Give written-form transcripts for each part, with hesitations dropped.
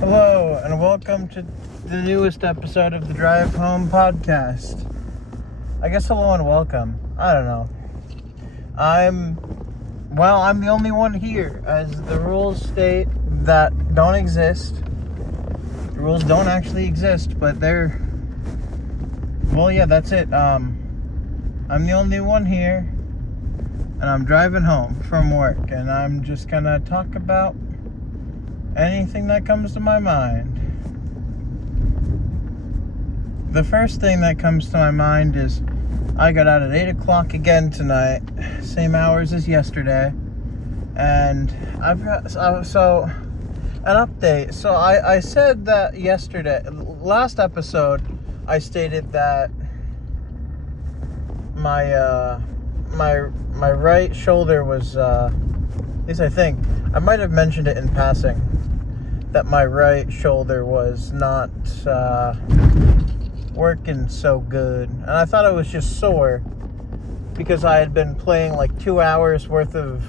Hello, and welcome to the newest episode of the Drive Home podcast. I guess hello and welcome. I don't know. I'm the only one here, as the rules state that don't exist. The rules don't actually exist, but they're... Well, yeah, that's it. I'm the only one here, and I'm driving home from work, and I'm just gonna talk about anything that comes to my mind. The first thing that comes to my mind is I got out at 8 o'clock again tonight, same hours as yesterday, and I've got, so an update. So I said that yesterday, last episode, I stated that my right shoulder was, at least I think, I might have mentioned it in passing, that my right shoulder was not working so good. And I thought it was just sore because I had been playing like 2 hours worth of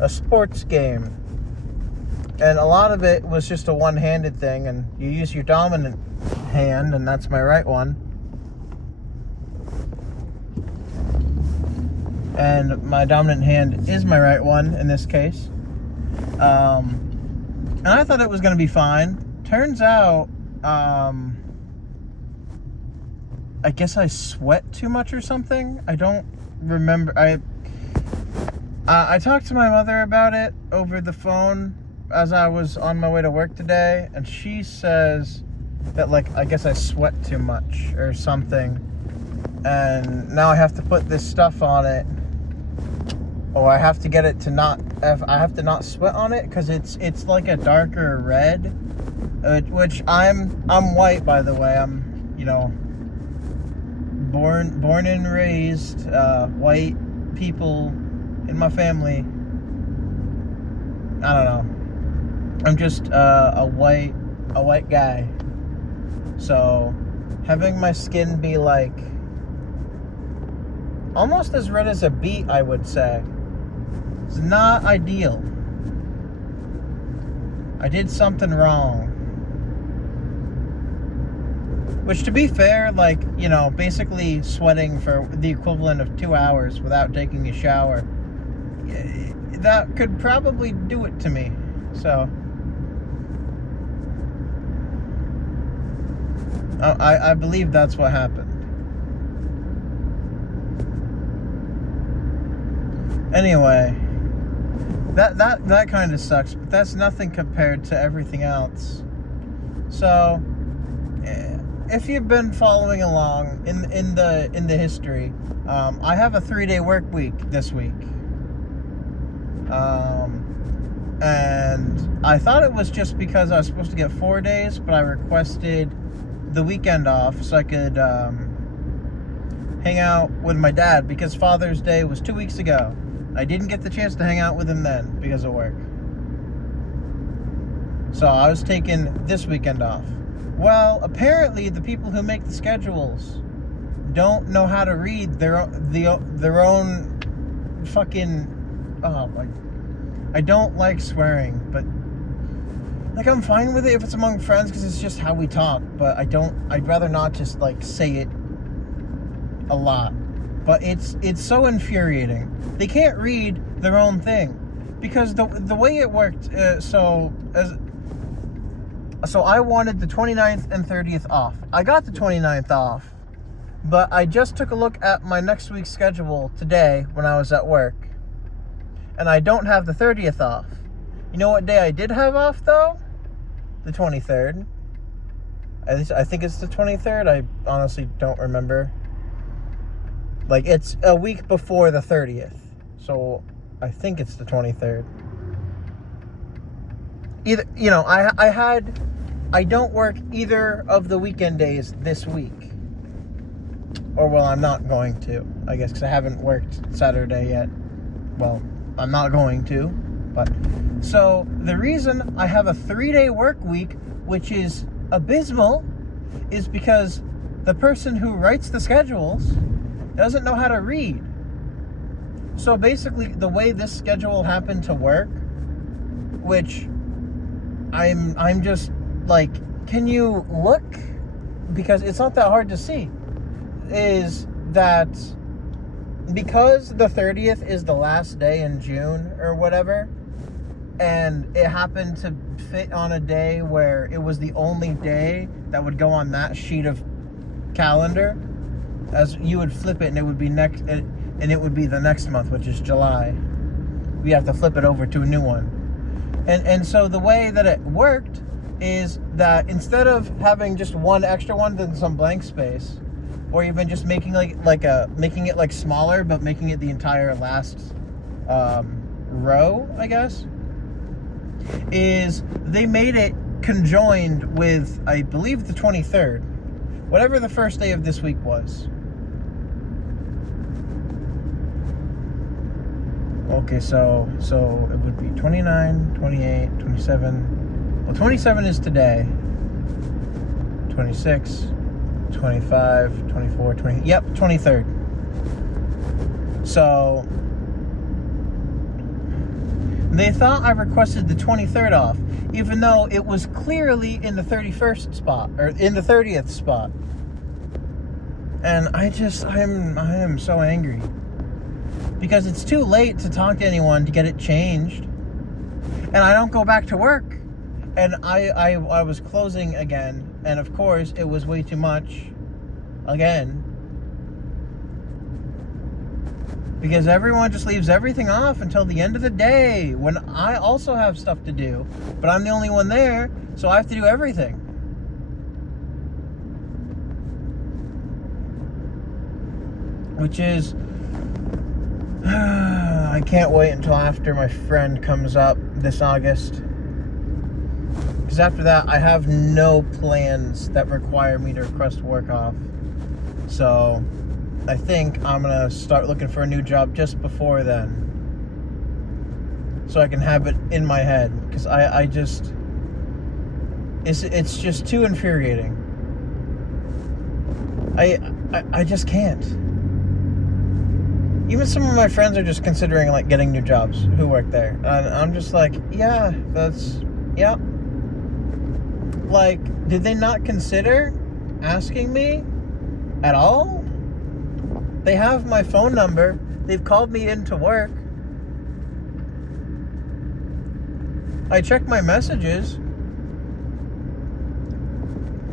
a sports game. And a lot of it was just a one-handed thing, and you use your dominant hand, and that's my right one. And my dominant hand is my right one in this case. And I thought it was going to be fine. Turns out, I guess I sweat too much or something. I don't remember. I talked to my mother about it over the phone as I was on my way to work today, and she says that, like, I guess I sweat too much or something, and now I have to put this stuff on it, or I have to get it to not, I have to not sweat on it, because it's like a darker red, which I'm white, by the way. I'm, born and raised, white people in my family. I don't know. I'm just a white guy. So having my skin be like almost as red as a beet, I would say, it's not ideal. I did something wrong. Which, to be fair, like, basically sweating for the equivalent of 2 hours without taking a shower, that could probably do it to me. So I believe that's what happened. Anyway, that kind of sucks, but that's nothing compared to everything else. So, if you've been following along in the history, I have a 3-day work week this week. And I thought it was just because I was supposed to get 4 days, but I requested the weekend off so I could hang out with my dad, because Father's Day was 2 weeks ago. I didn't get the chance to hang out with him then because of work. So I was taking this weekend off. Well, apparently the people who make the schedules don't know how to read their own fucking... Oh my... I don't like swearing, but... Like, I'm fine with it if it's among friends because it's just how we talk, but I'd rather not just, like, say it a lot. But it's so infuriating. They can't read their own thing. Because the way it worked, so I wanted the 29th and 30th off. I got the 29th off, but I just took a look at my next week's schedule today when I was at work, and I don't have the 30th off. You know what day I did have off, though? The 23rd. I think it's the 23rd. I honestly don't remember. Like, it's a week before the 30th, so I think it's the 23rd. Either, I don't work either of the weekend days this week. Or, well, I'm not going to, I guess, because I haven't worked Saturday yet. Well, I'm not going to, but... So, the reason I have a 3-day work week, which is abysmal, is because the person who writes the schedules doesn't know how to read. So basically, the way this schedule happened to work, which I'm just like, can you look? Because it's not that hard to see. Is that because the 30th is the last day in June or whatever, and it happened to fit on a day where it was the only day that would go on that sheet of calendar, as you would flip it and it would be next, and it would be the next month, which is July. We have to flip it over to a new one. And so the way that it worked is that instead of having just one extra one than some blank space, or even just making making it like smaller, but making it the entire last row, I guess, is they made it conjoined with, I believe, the 23rd, whatever the first day of this week was. Okay, so it would be 29, 28, 27. Well, 27 is today. 26, 25, 24, 20. Yep, 23rd. So they thought I requested the 23rd off, even though it was clearly in the 31st spot, or in the 30th spot. And I am so angry. Because it's too late to talk to anyone to get it changed. And I don't go back to work. And I was closing again. And of course, it was way too much. Again. Because everyone just leaves everything off until the end of the day, when I also have stuff to do. But I'm the only one there, so I have to do everything. Which is... I can't wait until after my friend comes up this August. Because after that, I have no plans that require me to request work off. So, I think I'm going to start looking for a new job just before then. So I can have it in my head. Because I just... It's just too infuriating. I just can't. Even some of my friends are just considering, like, getting new jobs who work there. And I'm just like, yeah, yeah. Like, did they not consider asking me at all? They have my phone number. They've called me into work. I checked my messages.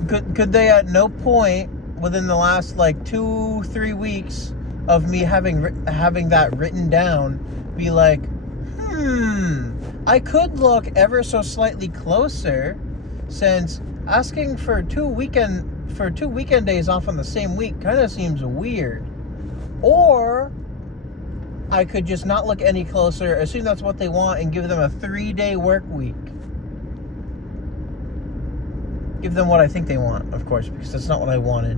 Could they at no point within the last, like, 2-3 weeks of me having that written down, be like, I could look ever so slightly closer, since asking for two weekend days off on the same week kind of seems weird. Or I could just not look any closer, assume that's what they want, and give them a 3-day work week. Give them what I think they want, of course, because that's not what I wanted.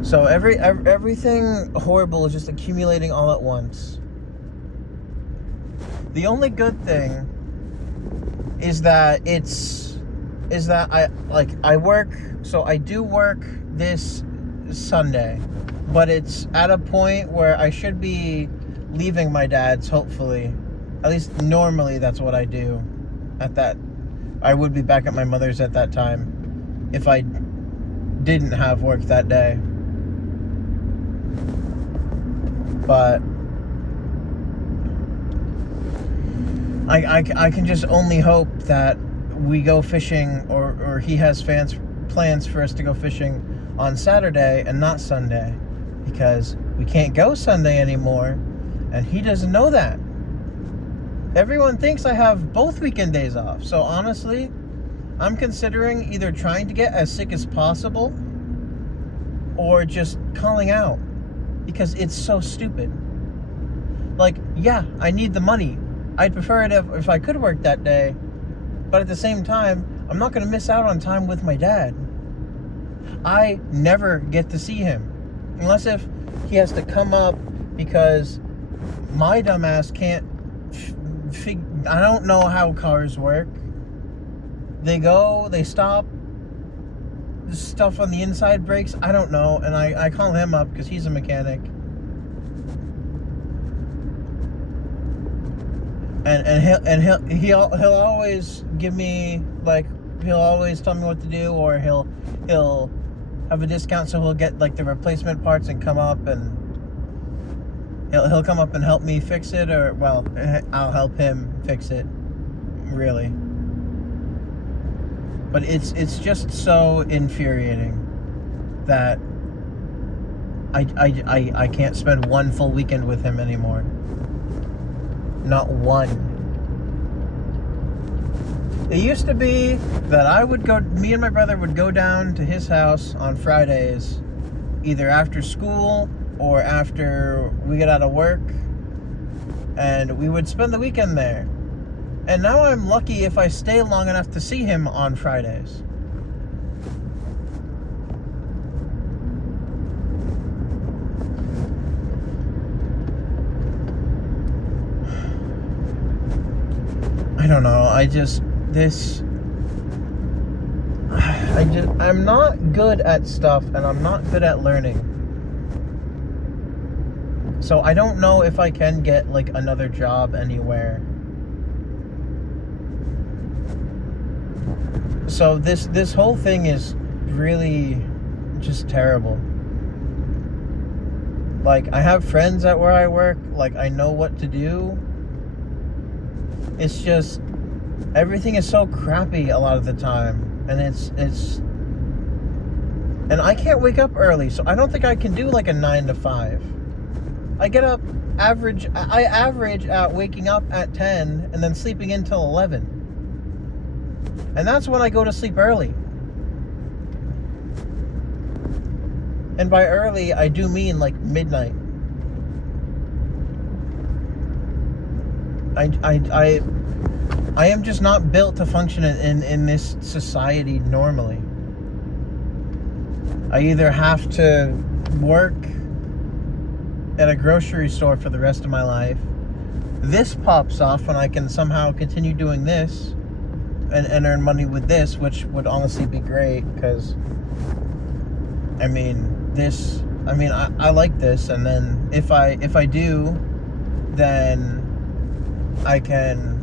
So everything horrible is just accumulating all at once. The only good thing is that I work, so I do work this Sunday, but it's at a point where I should be leaving my dad's, hopefully. At least normally that's what I do. I would be back at my mother's at that time if I didn't have work that day. But I can just only hope that we go fishing, or he has plans for us to go fishing on Saturday and not Sunday, because we can't go Sunday anymore, and he doesn't know that. Everyone thinks I have both weekend days off, so honestly, I'm considering either trying to get as sick as possible or just calling out, because it's so stupid. Like, yeah, I need the money. I'd prefer it if I could work that day, but at the same time, I'm not going to miss out on time with my dad. I never get to see him, unless if he has to come up, because my dumbass can't I don't know how cars work. They go, they stop, the stuff on the inside breaks, I don't know, and I call him up because he's a mechanic. he'll always give me, like, he'll always tell me what to do, or he'll have a discount, so he'll get like the replacement parts and come up, and he'll come up and help me fix it, or, well, I'll help him fix it, really. But it's just so infuriating that I can't spend one full weekend with him anymore. Not one. It used to be that me and my brother would go down to his house on Fridays, either after school or after we get out of work, and we would spend the weekend there. And now I'm lucky if I stay long enough to see him on Fridays. I don't know, I'm not good at stuff, and I'm not good at learning. So I don't know if I can get like another job anywhere. So this whole thing is really just terrible. Like, I have friends at where I work, like, I know what to do. It's just, everything is so crappy a lot of the time, and and I can't wake up early, so I don't think I can do like a 9 to 5. I average at waking up at 10 and then sleeping until 11. And that's when I go to sleep early. And by early, I do mean like midnight. I am just not built to function in this society normally. I either have to work at a grocery store for the rest of my life. This pops off when I can somehow continue doing this and earn money with this, which would honestly be great, because I like this, and then if I do, then I can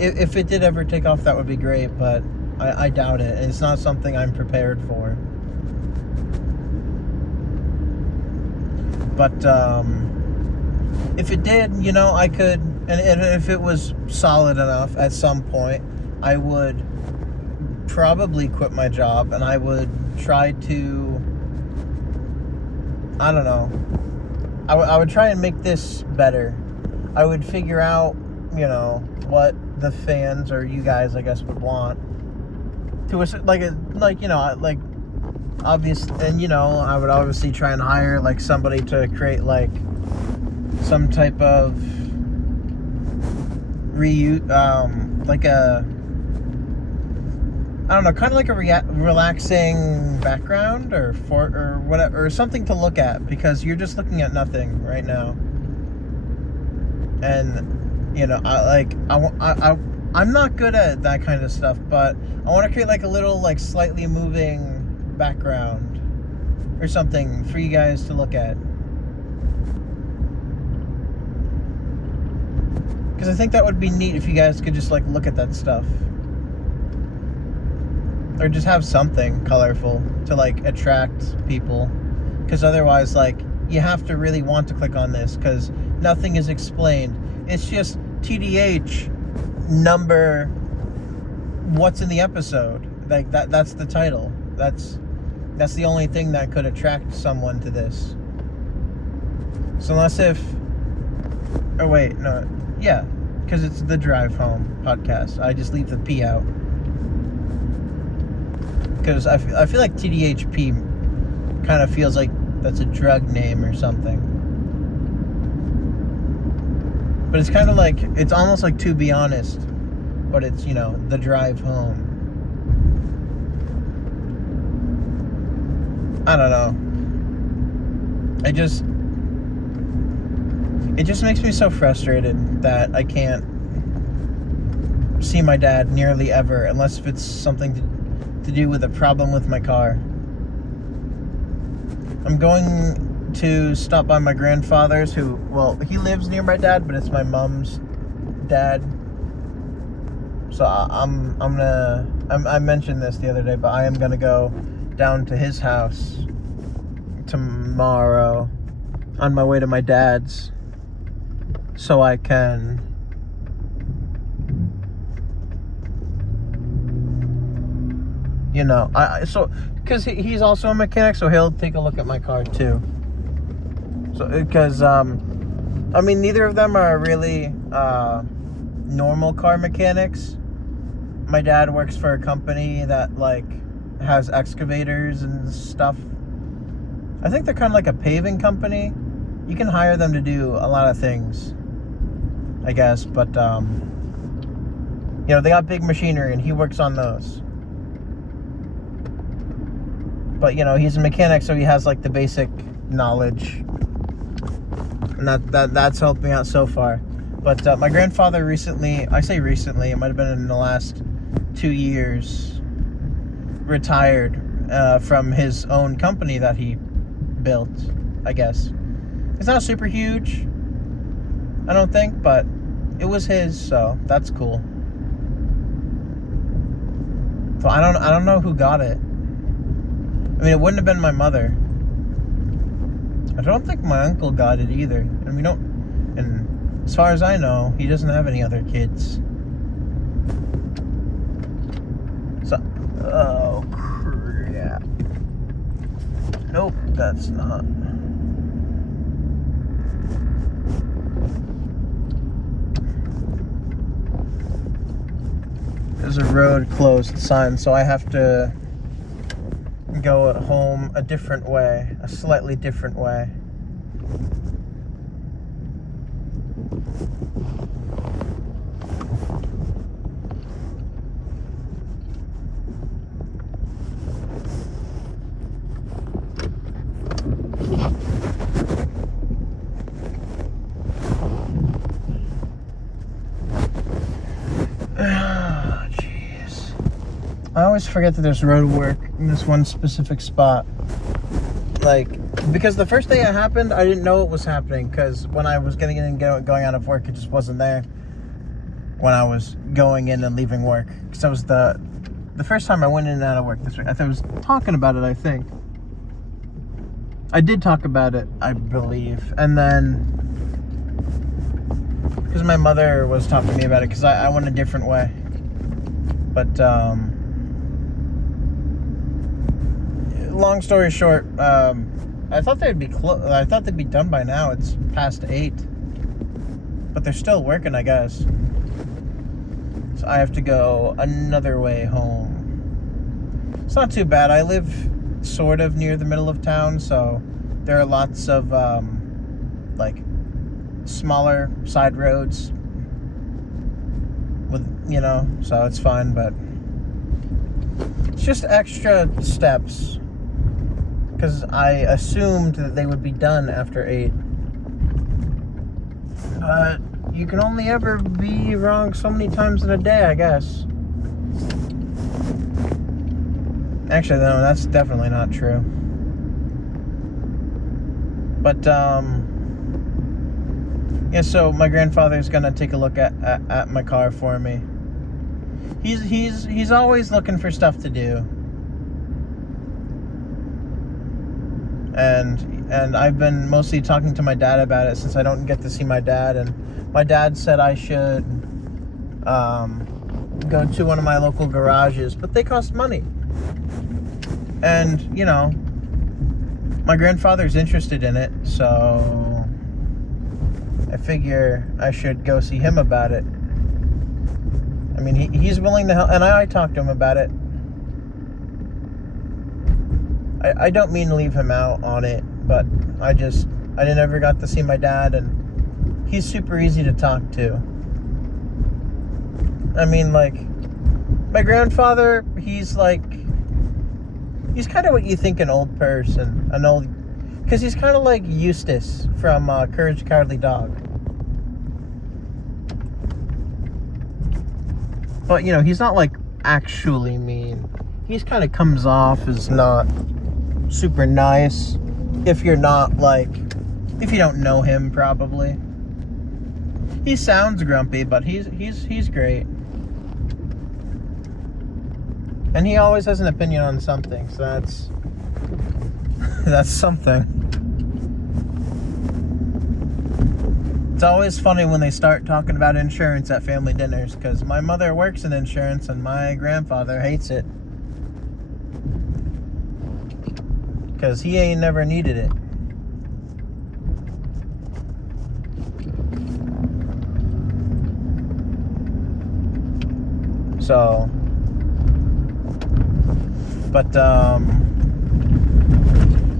if it did ever take off, that would be great, but I doubt it, and it's not something I'm prepared for. But if it did, I could, and if it was solid enough at some point, I would probably quit my job, and I would try to, I don't know, I would try and make this better. I would figure out, what the fans, or you guys, I guess, would want to obvious, and I would obviously try and hire like somebody to create like some type of like a, I don't know, kind of like a relaxing background or whatever, or something to look at, because you're just looking at nothing right now. And I'm not good at that kind of stuff, but I want to create like a little like slightly moving background or something for you guys to look at, because I think that would be neat if you guys could just like look at that stuff, or just have something colorful to like attract people, because otherwise, like, you have to really want to click on this, because nothing is explained. It's just TDH number, what's in the episode, like that's the title. That's the only thing that could attract someone to this. So unless because it's the Drive Home podcast. I just leave the P out, because I feel like TDHP kind of feels like that's a drug name or something. But it's kind of like, it's almost like To Be Honest, but it's, the Drive Home. I don't know. It just makes me so frustrated that I can't see my dad nearly ever, unless if it's something to do with a problem with my car. I'm going to stop by my grandfather's, he lives near my dad, but it's my mom's dad. So I mentioned this the other day, but I am gonna go down to his house tomorrow on my way to my dad's, so I can because he's also a mechanic, so he'll take a look at my car too. So because neither of them are really normal car mechanics. My dad works for a company that like has excavators and stuff. I think they're kind of like a paving company. You can hire them to do a lot of things, I guess, but they got big machinery and he works on those. But he's a mechanic, so he has like the basic knowledge, and that's helped me out so far. But my grandfather recently, I say recently, it might have been in the last 2 years, retired from his own company that he built, I guess. It's not super huge, I don't think, but it was his, so that's cool. So I don't know who got it. It wouldn't have been my mother. I don't think my uncle got it either. And as far as I know, he doesn't have any other kids. So, oh crap. Nope, that's not. There's a road closed sign, so I have to go at home a different way, a slightly different way. I always forget that there's road work in this one specific spot. Because the first day it happened, I didn't know it was happening, because when I was getting in and going out of work, it just wasn't there when I was going in and leaving work. Because that was the first time I went in and out of work this week. I was talking about it, I think. I did talk about it, I believe. And then, because my mother was talking to me about it, because I went a different way. But, long story short, I thought they'd be I thought they'd be done by now. It's past 8, but they're still working, I guess. So I have to go another way home. It's not too bad. I live sort of near the middle of town, so there are lots of smaller side roads with so it's fine, but it's just extra steps. Because I assumed that they would be done after 8. But you can only ever be wrong so many times in a day, I guess. Actually, no, that's definitely not true. But, so my grandfather's gonna take a look at my car for me. He's always looking for stuff to do. And I've been mostly talking to my dad about it, since I don't get to see my dad, and my dad said I should go to one of my local garages, but they cost money. And my grandfather's interested in it, so I figure I should go see him about it. He's willing to help, and I talked to him about it. I don't mean to leave him out on it, but I never got to see my dad, and he's super easy to talk to. My grandfather, he's kind of what you think an old person, because he's kind of like Eustace from Courage the Cowardly Dog. But, he's not actually mean. He's kind of comes off as not super nice if you're not if you don't know him, probably. He sounds grumpy, but he's great. And he always has an opinion on something, so that's something. It's always funny when they start talking about insurance at family dinners, because my mother works in insurance and my grandfather hates it. Because he ain't never needed it. So, but,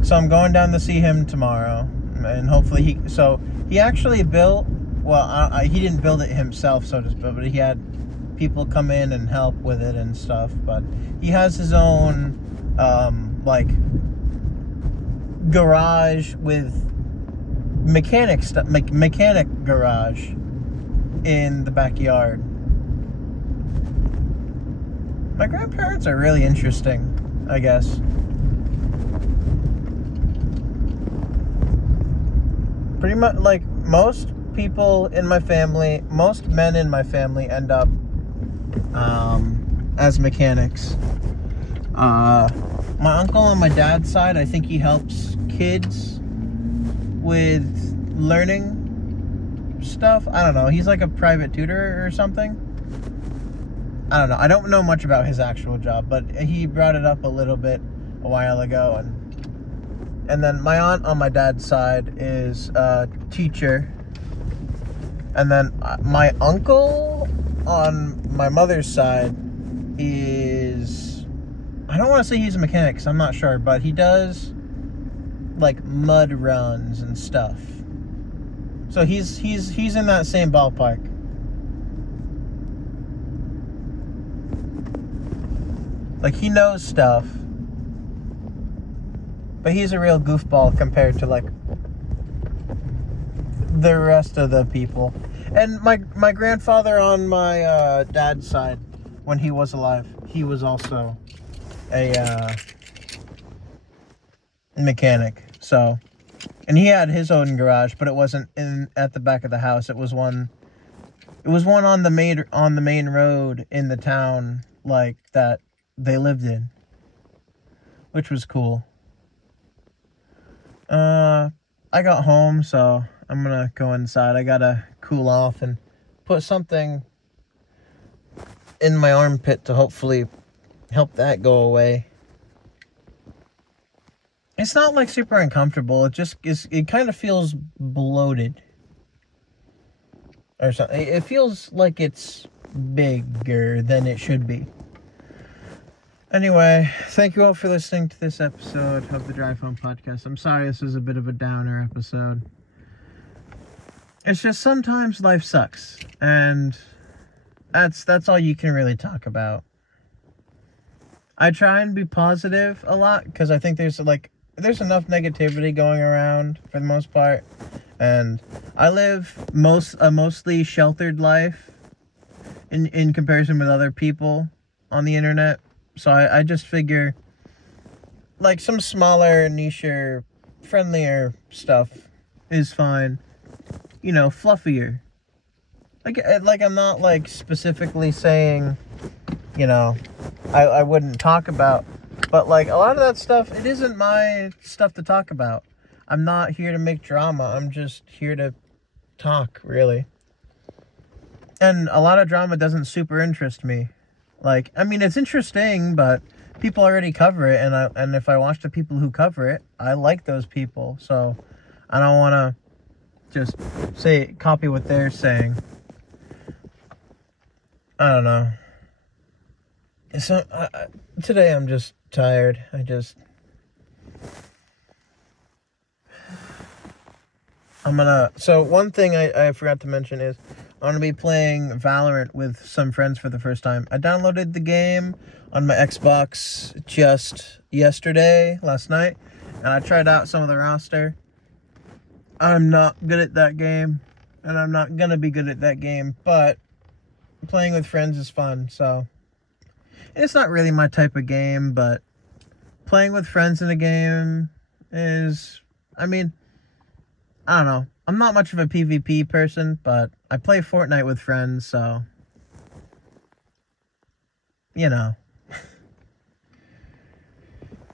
so I'm going down to see him tomorrow, and hopefully he actually built, well, he didn't build it himself, so to speak, but he had people come in and help with it and stuff, but he has his own, like, garage with mechanic garage in the backyard. My grandparents are really interesting, I guess. Pretty much, like, most people in my family, most men in my family end up as mechanics. My uncle on my dad's side, I think he helps kids with learning stuff. I don't know. He's like a private tutor or something. I don't know. I don't know much about his actual job, but he brought it up a little bit a while ago. And then my aunt on my dad's side is a teacher. And then my uncle on my mother's side is, I don't want to say he's a mechanic because I'm not sure, but he does like mud runs and stuff. So he's in that same ballpark. Like, he knows stuff, but he's a real goofball compared to like the rest of the people. And my grandfather on my dad's side, when he was alive, he was also a mechanic. So, and he had his own garage, but it wasn't at the back of the house. It was one on the main road in the town, like, that they lived in, which was cool. I got home, so I'm gonna go inside. I gotta cool off and put something in my armpit to hopefully help that go away. It's not like super uncomfortable. It just is. It kind of feels bloated or something. It feels like it's bigger than it should be. Anyway, thank you all for listening to this episode of the Drive Home Podcast. I'm sorry this is a bit of a downer episode. It's just sometimes life sucks, and that's all you can really talk about. I try and be positive a lot because I think there's enough negativity going around for the most part, and I live a mostly sheltered life in comparison with other people on the internet. So I just figure, like, some smaller, nicher, friendlier stuff is fine. You know, fluffier. Like I'm not, like, specifically saying, you know, I wouldn't talk about. But, like, a lot of that stuff, it isn't my stuff to talk about. I'm not here to make drama. I'm just here to talk, really. And a lot of drama doesn't super interest me. Like, I mean, it's interesting, but people already cover it, and if I watch the people who cover it, I like those people, so I don't want to just copy what they're saying. I don't know. So, today I'm just tired. So one thing I forgot to mention is, I'm going to be playing Valorant with some friends for the first time. I downloaded the game on my Xbox just last night, and I tried out some of the roster. I'm not good at that game, and I'm not going to be good at that game, but playing with friends is fun, so. It's not really my type of game, but playing with friends in a game is, I mean, I don't know. I'm not much of a PvP person, but I play Fortnite with friends, so, you know.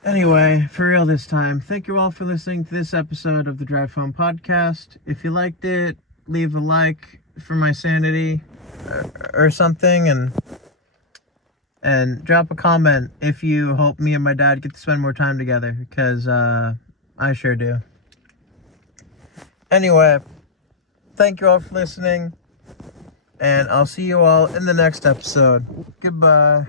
Anyway, for real this time, thank you all for listening to this episode of the Drive Home Podcast. If you liked it, leave a like for my sanity or something, and drop a comment if you hope me and my dad get to spend more time together, because I sure do. Anyway, thank you all for listening, and I'll see you all in the next episode. Goodbye.